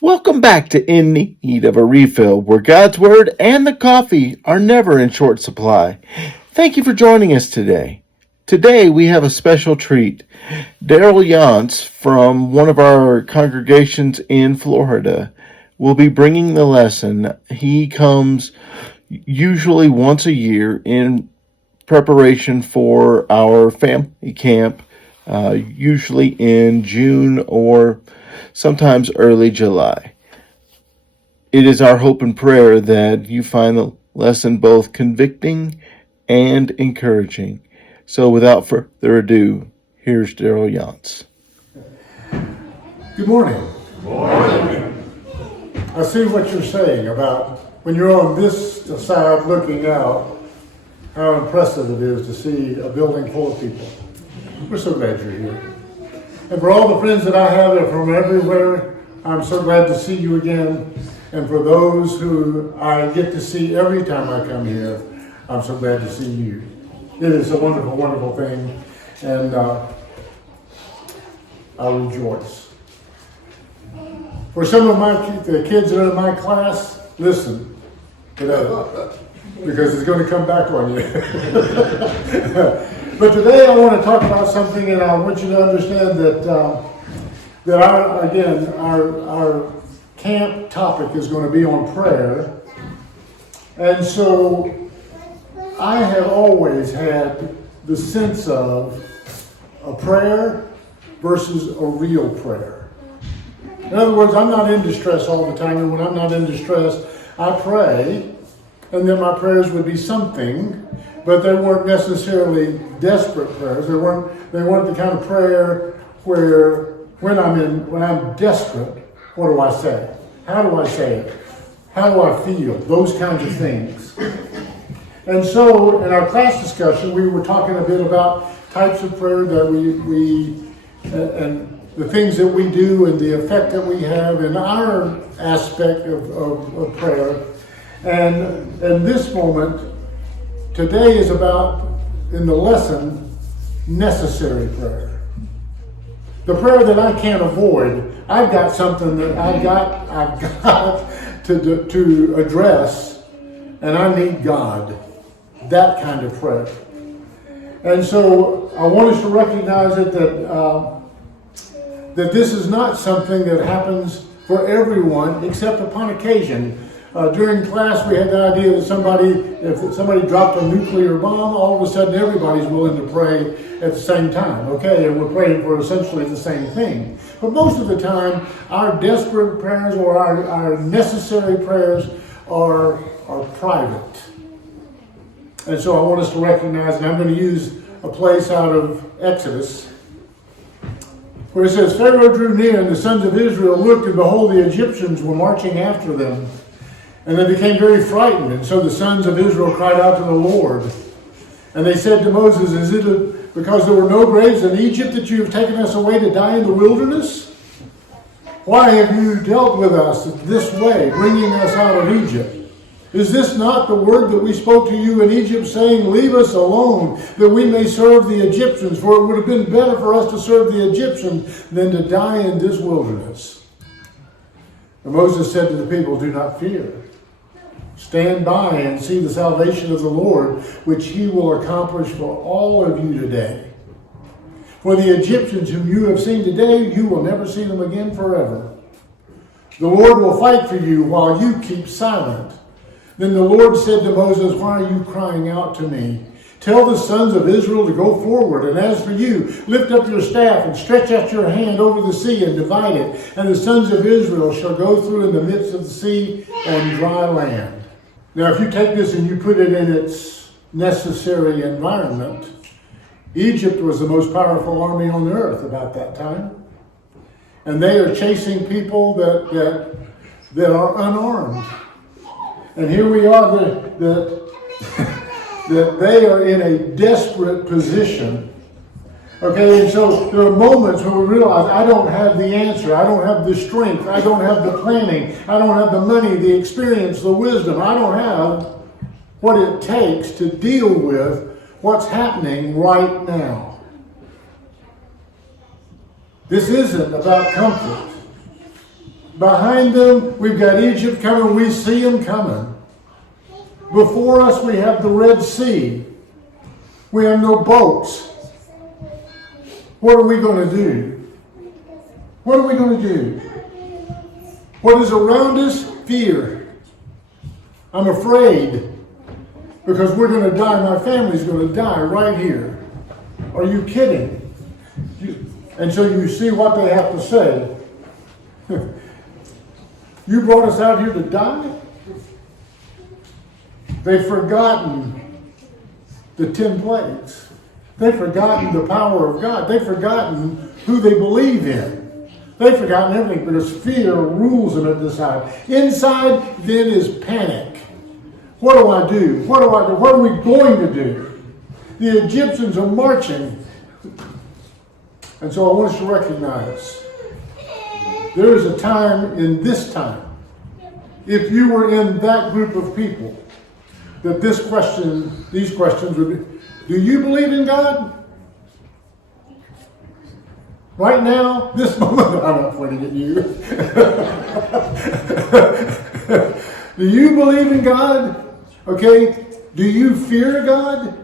Welcome back to In Need of a Refill, where God's Word and the coffee are never in short supply. Thank you for joining us today. Today we have a special treat. Darrel Yontz from one of our congregations in Florida will be bringing the lesson. He comes usually once a year in preparation for our family camp, usually in June or sometimes early July. It is our hope and prayer that you find the lesson both convicting and encouraging. So without further ado, here's Darrel Yontz. Good morning. Good morning. I see what you're saying about when you're on this side looking out, how impressive it is to see a building full of people. We're so glad you're here. And for all the friends that I have from everywhere, I'm so glad to see you again. And for those who I get to see every time I come here, I'm so glad to see you. It is a wonderful, wonderful thing. And I rejoice. For some of the kids that are in my class, listen today, because it's going to come back on you. But today I want to talk about something, and I want you to understand that our camp topic is going to be on prayer. And so I have always had the sense of a prayer versus a real prayer. In other words, I'm not in distress all the time, and when I'm not in distress, I pray, and then my prayers would be something, but they weren't necessarily desperate prayers. They weren't the kind of prayer where when I'm desperate, what do I say? How do I say it? How do I feel? Those kinds of things. And so in our class discussion, we were talking a bit about types of prayer that and the things that we do and the effect that we have in our aspect of prayer. And in this moment, today is about, in the lesson, necessary prayer. The prayer that I can't avoid. I've got something that I've got to address, and I need God. That kind of prayer. And so I want us to recognize that this is not something that happens for everyone, except upon occasion. During class, we had the idea that if somebody dropped a nuclear bomb, all of a sudden everybody's willing to pray at the same time. Okay, and we're praying for essentially the same thing. But most of the time, our desperate prayers or our necessary prayers are private. And so I want us to recognize, and I'm going to use a place out of Exodus, where it says, Pharaoh drew near, and the sons of Israel looked, and behold, the Egyptians were marching after them. And they became very frightened. And so the sons of Israel cried out to the Lord. And they said to Moses, is it because there were no graves in Egypt that you have taken us away to die in the wilderness? Why have you dealt with us this way, bringing us out of Egypt? Is this not the word that we spoke to you in Egypt, saying, leave us alone, that we may serve the Egyptians? For it would have been better for us to serve the Egyptians than to die in this wilderness. And Moses said to the people, do not fear. Stand by and see the salvation of the Lord, which he will accomplish for all of you today. For the Egyptians whom you have seen today, you will never see them again forever. The Lord will fight for you while you keep silent. Then the Lord said to Moses, why are you crying out to me? Tell the sons of Israel to go forward. And as for you, lift up your staff and stretch out your hand over the sea and divide it. And the sons of Israel shall go through in the midst of the sea on dry land. Now, if you take this and you put it in its necessary environment, Egypt was the most powerful army on the earth about that time. And they are chasing people that are unarmed. And here we are, that they are in a desperate position. Okay, and so there are moments when we realize I don't have the answer. I don't have the strength. I don't have the planning. I don't have the money, the experience, the wisdom. I don't have what it takes to deal with what's happening right now. This isn't about comfort. Behind them, we've got Egypt coming. We see them coming. Before us, we have the Red Sea. We have no boats. What are we going to do? What are we going to do? What is around us? Fear. I'm afraid because we're going to die. My family's going to die right here. Are you kidding? And so you see what they have to say. You brought us out here to die? They've forgotten the 10 plagues. They've forgotten the power of God. They've forgotten who they believe in. They've forgotten everything because fear rules them at this time. Inside then is panic. What do I do? What do I do? What are we going to do? The Egyptians are marching. And so I want us to recognize there is a time in this time, if you were in that group of people, that these questions would be, do you believe in God? Right now, this moment, I'm not pointing at you. Do you believe in God? Okay, do you fear God?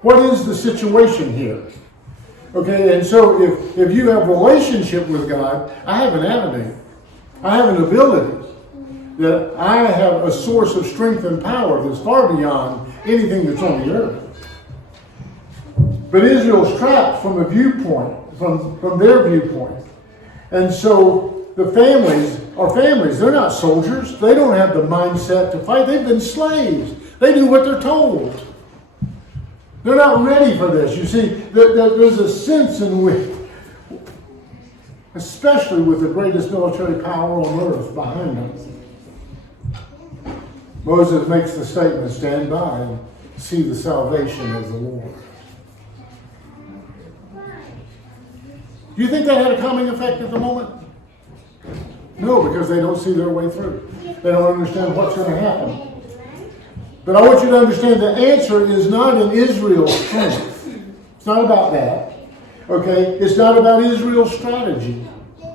What is the situation here? Okay, and so if you have a relationship with God, I have an avenue. I have an ability that I have a source of strength and power that's far beyond anything that's on the earth. But Israel's trapped from a viewpoint, from their viewpoint. And so the families are families. They're not soldiers. They don't have the mindset to fight. They've been slaves. They do what they're told. They're not ready for this. You see, there's a sense in which, especially with the greatest military power on earth behind them, Moses makes the statement, stand by and see the salvation of the Lord. Do you think that had a calming effect at the moment? No, because they don't see their way through. They don't understand what's going to happen. But I want you to understand the answer is not in Israel's strength. It's not about that. Okay? It's not about Israel's strategy.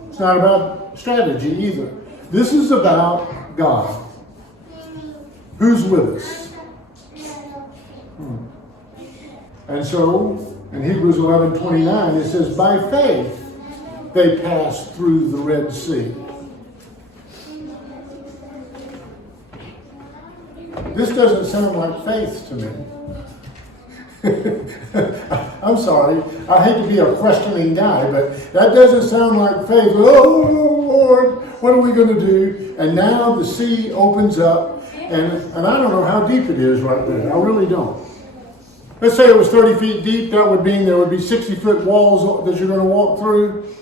It's not about strategy either. This is about God. Who's with us? And so, in Hebrews 11:29, it says, by faith they passed through the Red Sea. This doesn't sound like faith to me. I'm sorry. I hate to be a questioning guy, but that doesn't sound like faith. Oh, Lord, what are we going to do? And now the sea opens up, and I don't know how deep it is right there. I really don't. Let's say it was 30 feet deep. That would mean there would be 60-foot walls that you're going to walk through.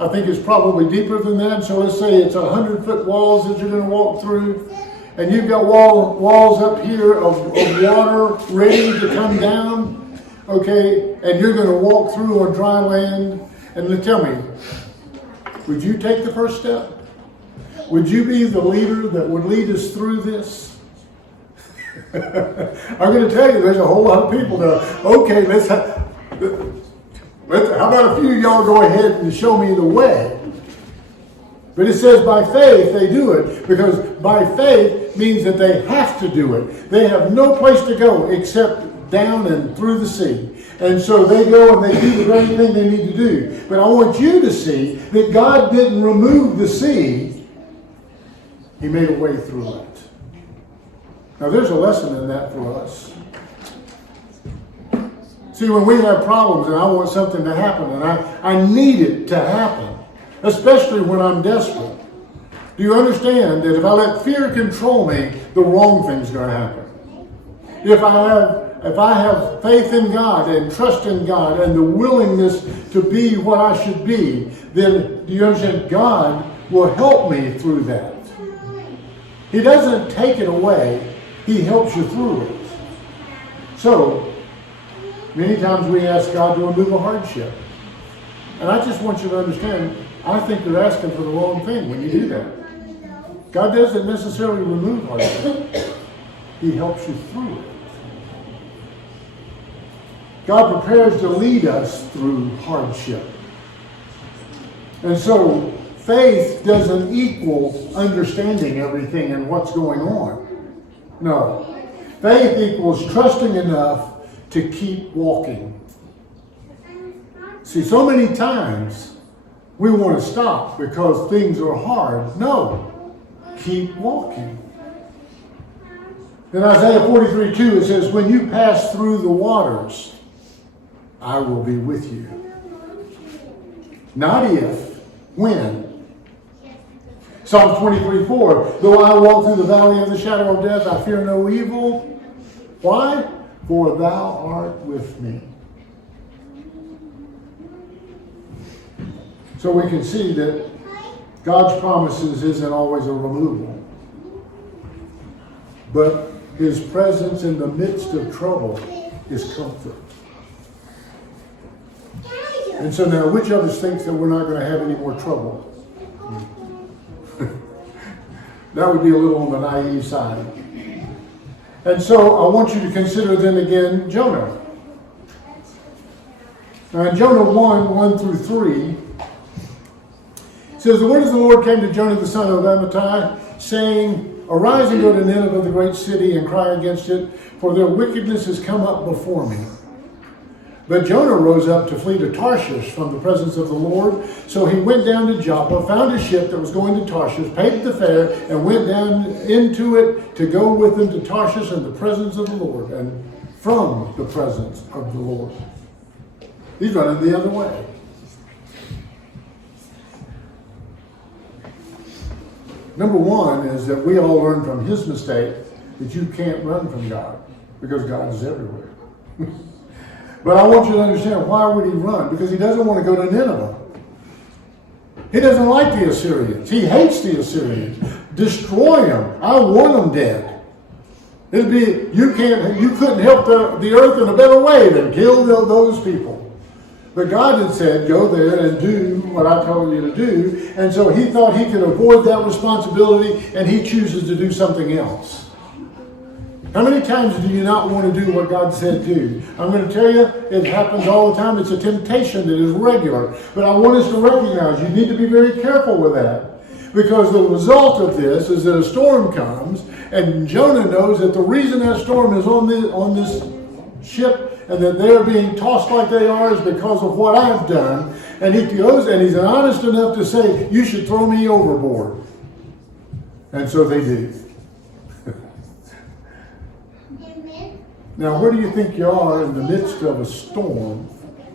I think it's probably deeper than that. So let's say it's 100-foot walls that you're going to walk through. And you've got walls up here of water ready to come down, okay? And you're going to walk through on dry land. And then tell me, would you take the first step? Would you be the leader that would lead us through this? I'm going to tell you, there's a whole lot of people that are, okay, how about a few of y'all go ahead and show me the way? But it says by faith they do it, because by faith means that they have to do it. They have no place to go except down and through the sea. And so they go and they do the very thing they need to do. But I want you to see that God didn't remove the sea. He made a way through it. Now there's a lesson in that for us. See, when we have problems and I want something to happen and I need it to happen, especially when I'm desperate. Do you understand that if I let fear control me, the wrong thing's going to happen? If I have faith in God and trust in God and the willingness to be what I should be, then do you understand? God will help me through that. He doesn't take it away. He helps you through it. So, many times we ask God to remove a hardship. And I just want you to understand, I think you're asking for the wrong thing when you do that. God doesn't necessarily remove hardship. He helps you through it. God prepares to lead us through hardship. And so, Faith doesn't equal understanding everything and what's going on. No. Faith equals trusting enough to keep walking. See, so many times we want to stop because things are hard. No. Keep walking. In Isaiah 43:2 it says, when you pass through the waters, I will be with you. Not if, when. Psalm 23:4, though I walk through the valley of the shadow of death, I fear no evil. Why? For thou art with me. So we can see that God's promises isn't always a removal. But his presence in the midst of trouble is comfort. And so now, which of us thinks that we're not going to have any more trouble? That would be a little on the naive side. And so I want you to consider then again Jonah. Now in Jonah 1 through 3, it says, the word of the Lord came to Jonah the son of Amittai, saying, arise and go to Nineveh, the great city, and cry against it, for their wickedness has come up before me. But Jonah rose up to flee to Tarshish from the presence of the Lord. So he went down to Joppa, found a ship that was going to Tarshish, paid the fare, and went down into it to go with them to Tarshish in the presence of the Lord, and from the presence of the Lord. He's running the other way. Number one is that we all learn from his mistake that you can't run from God, because God is everywhere. But I want you to understand, why would he run? Because he doesn't want to go to Nineveh. He doesn't like the Assyrians. He hates the Assyrians. Destroy them. I want them dead. It'd be, you couldn't help the earth in a better way than kill those people. But God had said, go there and do what I told you to do. And so he thought he could avoid that responsibility, and he chooses to do something else. How many times do you not want to do what God said do? I'm going to tell you, it happens all the time. It's a temptation that is regular. But I want us to recognize you need to be very careful with that. Because the result of this is that a storm comes, and Jonah knows that the reason that storm is on this ship and that they're being tossed like they are is because of what I've done. And he goes and he's honest enough to say, you should throw me overboard. And so they do. Now, where do you think you are in the midst of a storm,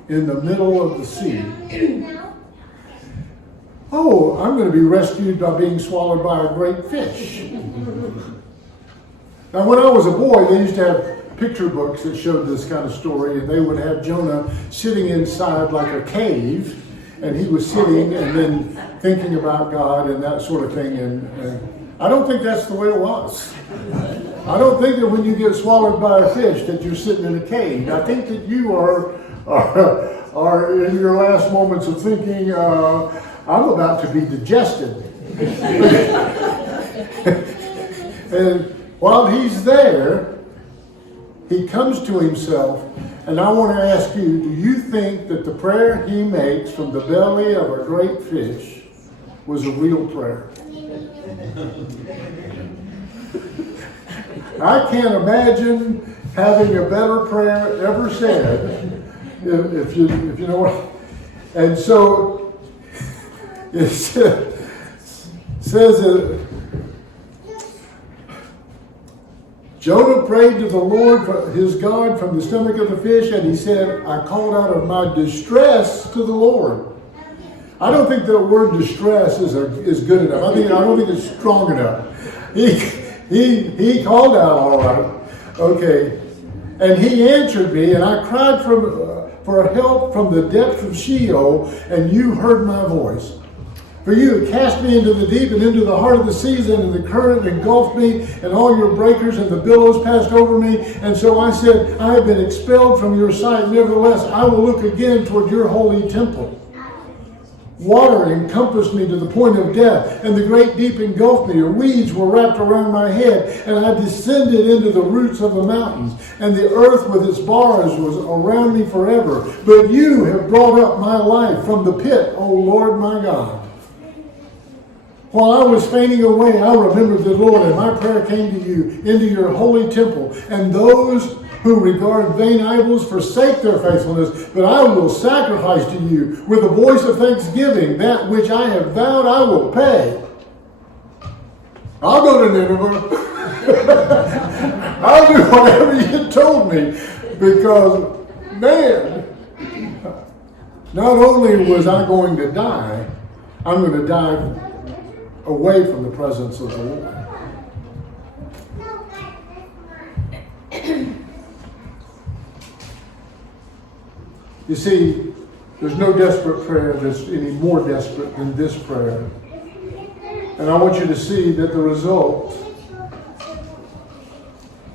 in the middle of the sea? Oh, I'm going to be rescued by being swallowed by a great fish. Now, when I was a boy, they used to have picture books that showed this kind of story, and they would have Jonah sitting inside like a cave, and he was sitting and then thinking about God and that sort of thing. And I don't think that's the way it was. I don't think that when you get swallowed by a fish that you're sitting in a cave. I think that you are in your last moments of thinking, I'm about to be digested. And while he's there, he comes to himself. And I want to ask you, do you think that the prayer he makes from the belly of a great fish was a real prayer? I can't imagine having a better prayer ever said, if you know what. And so it says that Jonah prayed to the Lord, his God, from the stomach of the fish, and he said, I called out of my distress to the Lord. I don't think the word distress is good enough. I don't think it's strong enough. He called out all right. Okay. And he answered me, and I cried for help from the depth of Sheol, and you heard my voice. For you have cast me into the deep and into the heart of the seas, and the current engulfed me, and all your breakers and the billows passed over me. And so I said, I have been expelled from your sight. Nevertheless, I will look again toward your holy temple. Water encompassed me to the point of death, and the great deep engulfed me. Your weeds were wrapped around my head, and I descended into the roots of the mountains, and the earth with its bars was around me forever. But you have brought up my life from the pit, O Lord my God. While I was fainting away, I remembered the Lord, and my prayer came to you into your holy temple. And those who regard vain idols forsake their faithfulness, but I will sacrifice to you with a voice of thanksgiving. That which I have vowed I will pay. I'll go to Nineveh. I'll do whatever you told me. Because, man, not only was I going to die, I'm going to die away from the presence of the Lord. You see, there's no desperate prayer that's any more desperate than this prayer. And I want you to see that the result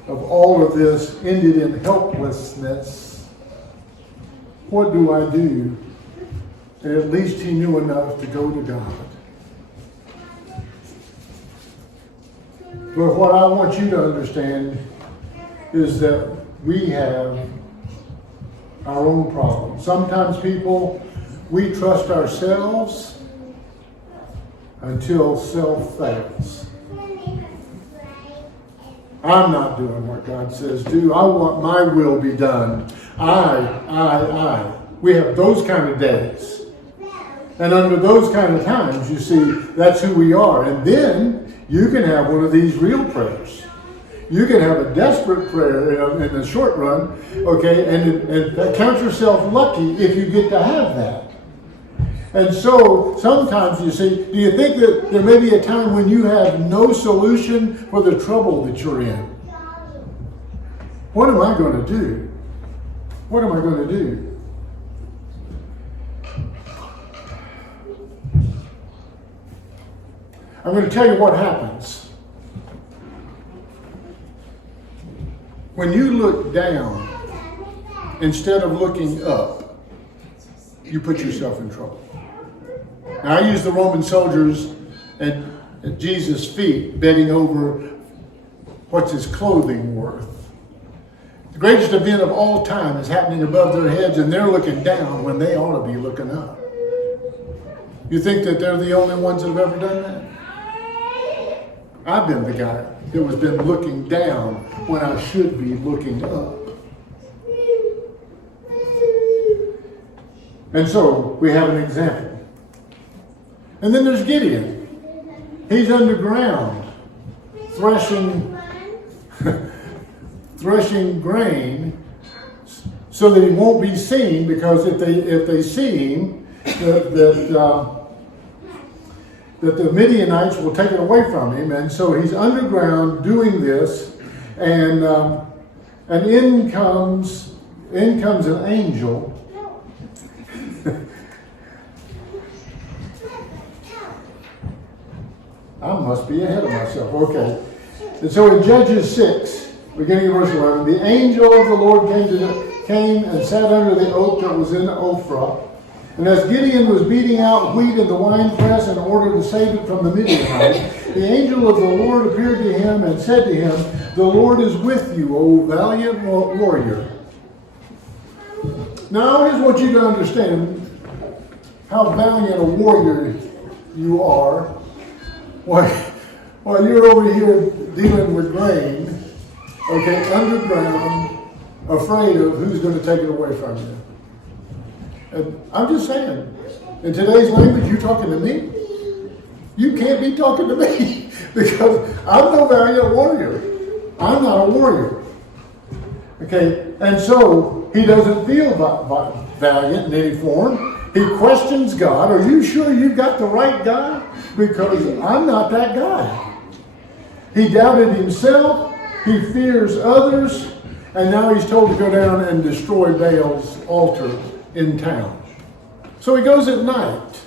of all of this ended in helplessness. What do I do? And at least he knew enough to go to God. But what I want you to understand is that we have our own problems. Sometimes people, we trust ourselves until self fails. I'm not doing what God says do. I want my will be done. I. We have those kind of days. And under those kind of times, you see, that's who we are. And then you can have one of these real prayers. You can have a desperate prayer in the short run, okay, and count yourself lucky if you get to have that. And so sometimes, you see, do you think that there may be a time when you have no solution for the trouble that you're in? What am I going to do? What am I going to do? I'm going to tell you what happens. When you look down instead of looking up, you put yourself in trouble. Now, I use the Roman soldiers at Jesus' feet, betting over what's his clothing worth. The greatest event of all time is happening above their heads, and they're looking down when they ought to be looking up. You think that they're the only ones that have ever done that? I've been the guy that has been looking down when I should be looking up. And so we have an example. And then there's Gideon. He's underground, threshing grain so that he won't be seen, because if they see him, that the Midianites will take it away from him. And so he's underground doing this, and in comes an angel. I must be ahead of myself. Okay. And so in Judges 6, beginning of verse 11, the angel of the Lord came and sat under the oak that was in Ophrah. And as Gideon was beating out wheat in the winepress in order to save it from the Midianites, the angel of the Lord appeared to him and said to him, "The Lord is with you, O valiant warrior." Now I just want you to understand how valiant a warrior you are while you're over here dealing with grain, okay, underground, afraid of who's going to take it away from you. And I'm just saying, in today's language, you talking to me? You can't be talking to me because I'm no valiant warrior. I'm not a warrior. Okay, and so he doesn't feel valiant in any form. He questions God. Are you sure you've got the right guy? Because I'm not that guy. He doubted himself. He fears others. And now he's told to go down and destroy Baal's altar in town. So he goes at night.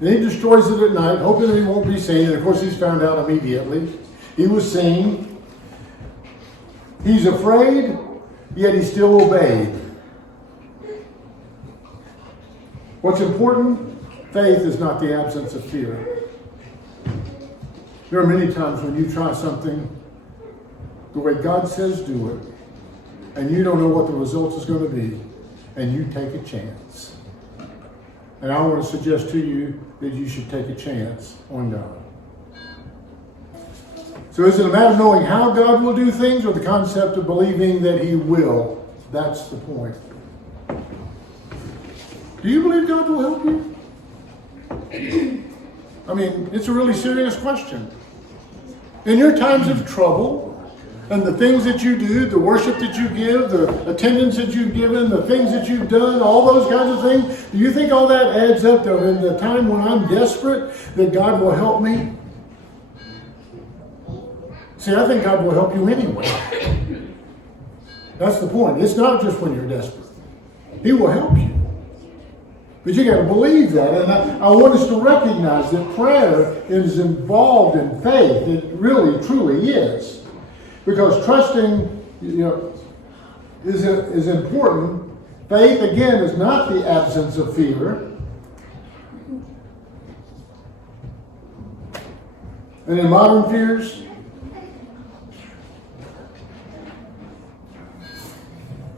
And he destroys it at night, hoping that he won't be seen. And of course, he's found out immediately. He was seen. He's afraid, yet he still obeyed. What's important? Faith is not the absence of fear. There are many times when you try something the way God says do it, and you don't know what the result is going to be, and you take a chance. And I want to suggest to you that you should take a chance on God. So is it a matter of knowing how God will do things, or the concept of believing that He will? That's the point. Do you believe God will help you? I mean, it's a really serious question. In your times of trouble, and the things that you do, the worship that you give, the attendance that you've given, the things that you've done, all those kinds of things, do you think all that adds up to in the time when I'm desperate that God will help me? See, I think God will help you anyway. That's the point. It's not just when you're desperate. He will help you. But you got to believe that. And I want us to recognize that prayer is involved in faith. It really, truly is. Because trusting, is important. Faith, again, is not the absence of fear. And in modern fears,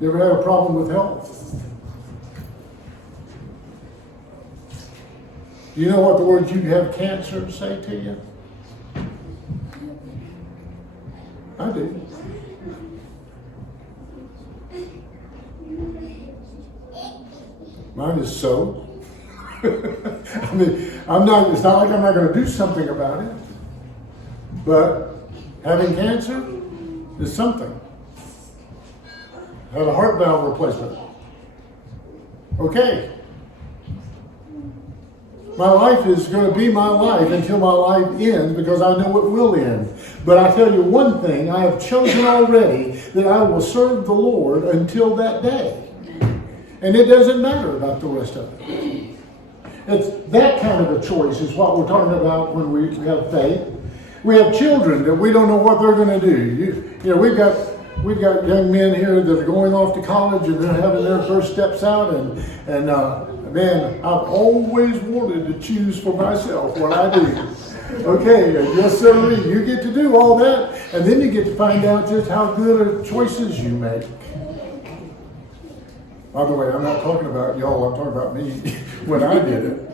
you ever had a problem with health? Do you know what the words "you have cancer" say to you? I do. Mine is so. I mean, it's not like I'm not going to do something about it. But having cancer is something. Had a heart valve replacement. Okay. My life is going to be my life until my life ends, because I know it will end. But I tell you one thing, I have chosen already that I will serve the Lord until that day. And it doesn't matter about the rest of it. It's that kind of a choice is what we're talking about when we have faith. We have children that we don't know what they're going to do. We've got young men here that are going off to college and they're having their first steps out, and man, I've always wanted to choose for myself what I do. Okay, yes sir, you get to do all that, and then you get to find out just how good of choices you make. By the way, I'm not talking about y'all, I'm talking about me when I did it.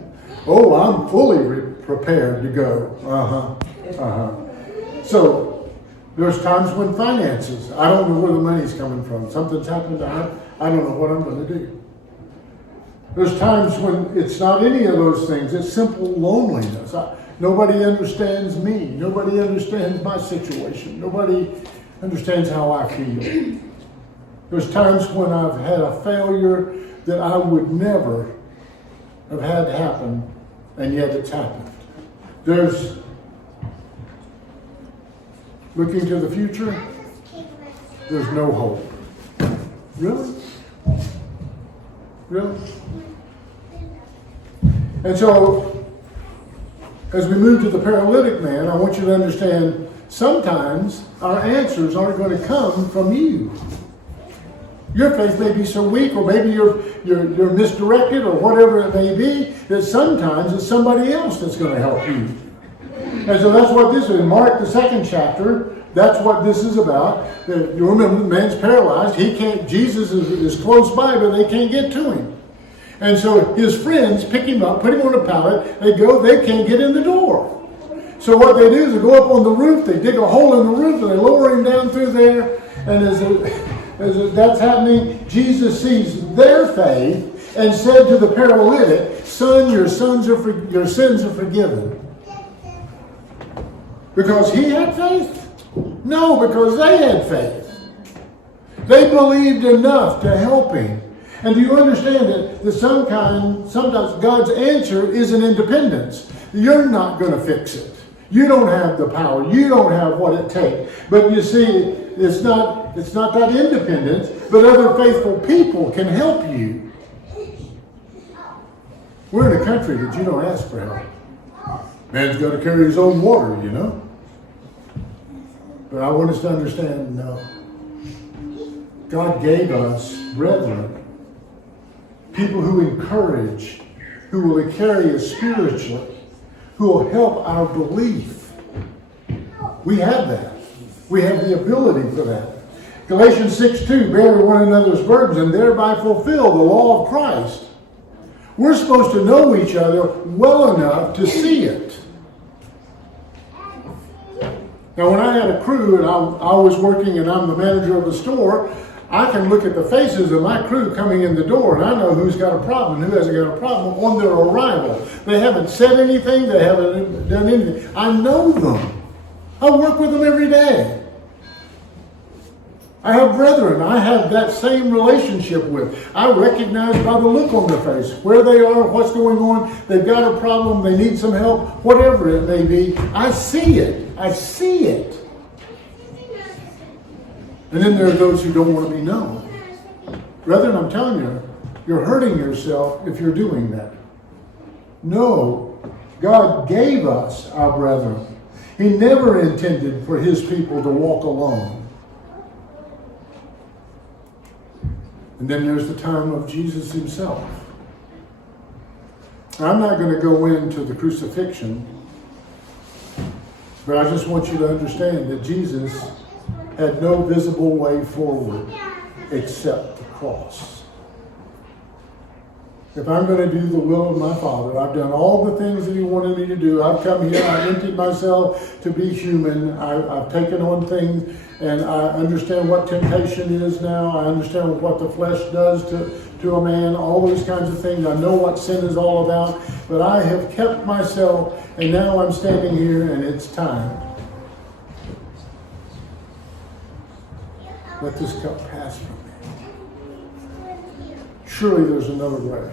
Oh, I'm fully prepared to go. So, there's times when finances, I don't know where the money's coming from. Something's happened to me, I don't know what I'm going to do. There's times when it's not any of those things. It's simple loneliness. Nobody understands me. Nobody understands my situation. Nobody understands how I feel. There's times when I've had a failure that I would never have had happen, and yet it's happened. There's looking to the future, there's no hope. Really? Really? And so, as we move to the paralytic man, I want you to understand sometimes our answers aren't going to come from you. Your faith may be so weak, or maybe you're misdirected, or whatever it may be, that sometimes it's somebody else that's going to help you. And so that's what this is. In Mark, the 2nd chapter, that's what this is about. You remember, the man's paralyzed. Jesus is close by, but they can't get to him. And so his friends pick him up, put him on a pallet. They can't get in the door. So what they do is they go up on the roof, they dig a hole in the roof, and they lower him down through there. And as that's happening, Jesus sees their faith and said to the paralytic, "Son, your sins are forgiven." Because he had faith? No, because they had faith. They believed enough to help him. And do you understand that sometimes God's answer is an independence? You're not going to fix it. You don't have the power. You don't have what it takes. But you see, it's not that independence, but other faithful people can help you. We're in a country that you don't ask for help. Man's got to carry his own water, you know. But I want us to understand, no. God gave us brethren, people who encourage, who will carry us spiritually, who will help our belief. We have that. We have the ability for that. Galatians 6:2, bear one another's burdens and thereby fulfill the law of Christ. We're supposed to know each other well enough to see it. Now, when I had a crew and I was working and I'm the manager of the store, I can look at the faces of my crew coming in the door and I know who's got a problem and who hasn't got a problem on their arrival. They haven't said anything, they haven't done anything. I know them. I work with them every day. I have brethren I have that same relationship with. I recognize by the look on their face where they are, what's going on. They've got a problem, they need some help, whatever it may be. I see it. I see it. And then there are those who don't want to be known. Brethren, I'm telling you, you're hurting yourself if you're doing that. No, God gave us our brethren. He never intended for his people to walk alone. And then there's the time of Jesus himself. I'm not going to go into the crucifixion, but I just want you to understand that Jesus had no visible way forward except the cross. If I'm going to do the will of my Father, I've done all the things that he wanted me to do. I've come here, I've emptied myself to be human. I've taken on things, and I understand what temptation is now. I understand what the flesh does to a man, all those kinds of things. I know what sin is all about, but I have kept myself, and now I'm standing here, and it's time. Let this cup pass from me. Surely there's another way.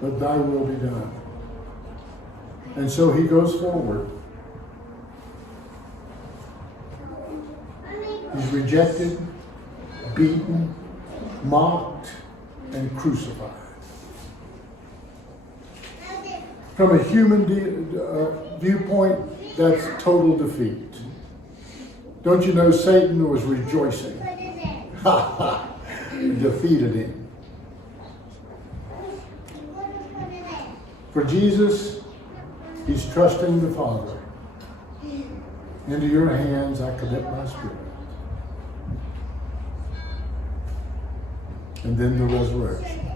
But thy will be done. And so he goes forward. He's rejected, beaten, mocked, and crucified. From a human viewpoint, that's total defeat. Don't you know Satan was rejoicing? Ha ha! Defeated him. For Jesus, he's trusting the Father. Into your hands I commit my spirit. And then the resurrection.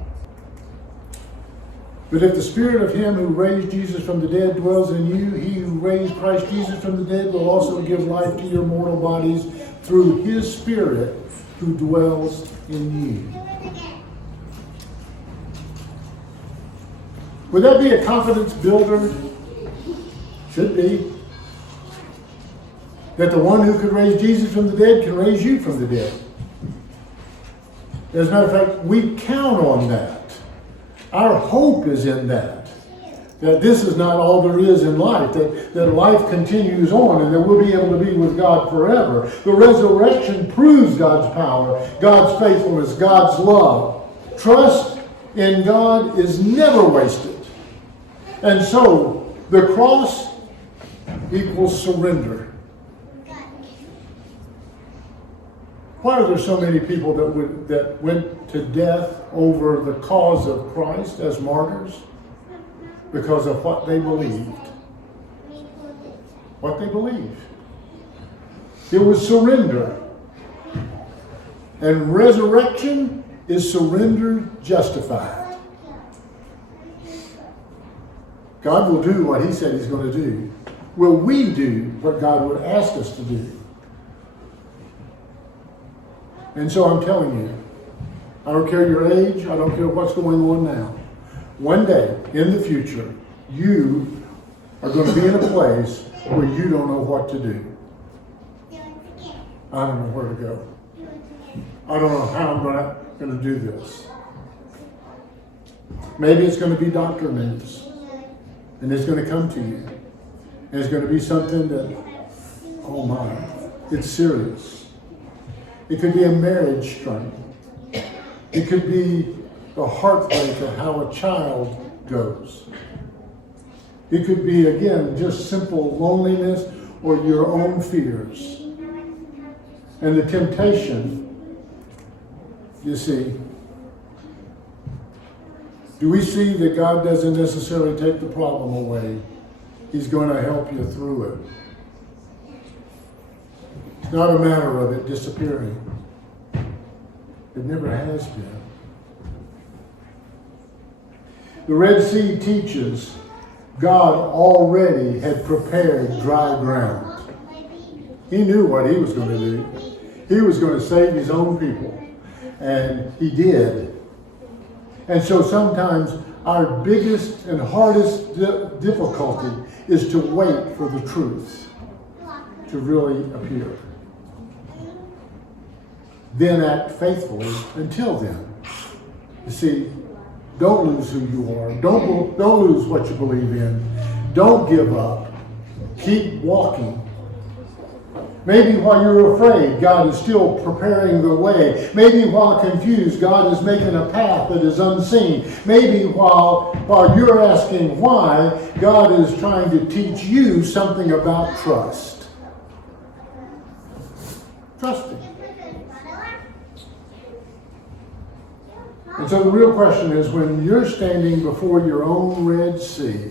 But if the spirit of him who raised Jesus from the dead dwells in you, he who raised Christ Jesus from the dead will also give life to your mortal bodies through his spirit who dwells in you. Would that be a confidence builder? Should be. That the one who could raise Jesus from the dead can raise you from the dead. As a matter of fact, we count on that. Our hope is in that. That this is not all there is in life. That life continues on and that we'll be able to be with God forever. The resurrection proves God's power, God's faithfulness, God's love. Trust in God is never wasted. And so, the cross equals surrender. Why are there so many people that went to death over the cause of Christ as martyrs? Because of what they believed. What they believed. It was surrender. And resurrection is surrender justified. God will do what he said he's going to do. Will we do what God would ask us to do? And so I'm telling you, I don't care your age, I don't care what's going on now. One day, in the future, you are going to be in a place where you don't know what to do. I don't know where to go. I don't know how I'm going to do this. Maybe it's going to be doctor news. And it's going to come to you. And it's going to be something that, oh my, it's serious. It could be a marriage strain. It could be the heartbreak of how a child goes. It could be, again, just simple loneliness or your own fears. And the temptation, you see, do we see that God doesn't necessarily take the problem away? He's going to help you through it. It's not a matter of it disappearing. It never has been. The Red Sea teaches God already had prepared dry ground. He knew what he was going to do. He was going to save his own people. And he did. And so sometimes our biggest and hardest difficulty is to wait for the truth to really appear. Then act faithfully until then. You see, don't lose who you are. Don't lose what you believe in. Don't give up. Keep walking. Maybe while you're afraid, God is still preparing the way. Maybe while confused, God is making a path that is unseen. Maybe while you're asking why, God is trying to teach you something about trust. Trusting. And so the real question is, when you're standing before your own Red Sea,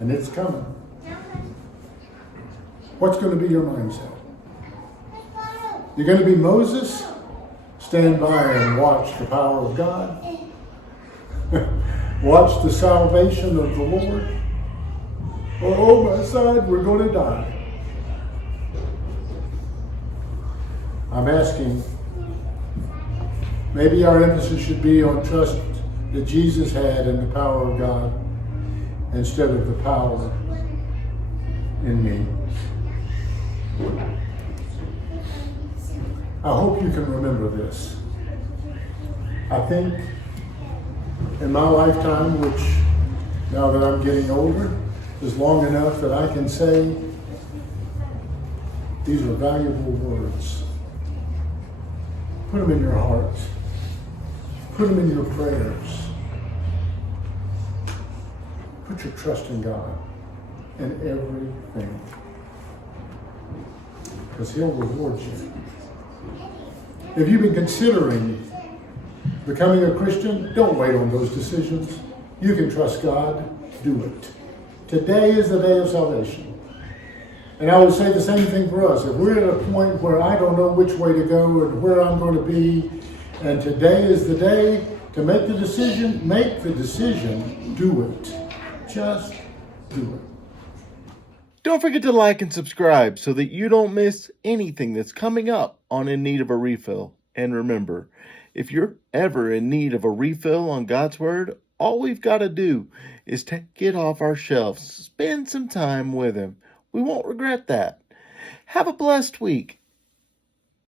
and it's coming, what's going to be your mindset? You're going to be Moses? Stand by and watch the power of God? Watch the salvation of the Lord? Or, oh my side, we're going to die. I'm asking, maybe our emphasis should be on trust that Jesus had in the power of God instead of the power in me. I hope you can remember this. I think in my lifetime, which now that I'm getting older, is long enough that I can say these are valuable words. Put them in your heart. Put them in your prayers. Put your trust in God in everything. Because He'll reward you. If you've been considering becoming a Christian, don't wait on those decisions. You can trust God. Do it. Today is the day of salvation. And I would say the same thing for us. If we're at a point where I don't know which way to go or where I'm going to be, and today is the day to make the decision, do it. Just do it. Don't forget to like and subscribe so that you don't miss anything that's coming up on In Need of a Refill. And remember, if you're ever in need of a refill on God's Word, all we've got to do is take it off our shelves, spend some time with Him. We won't regret that. Have a blessed week.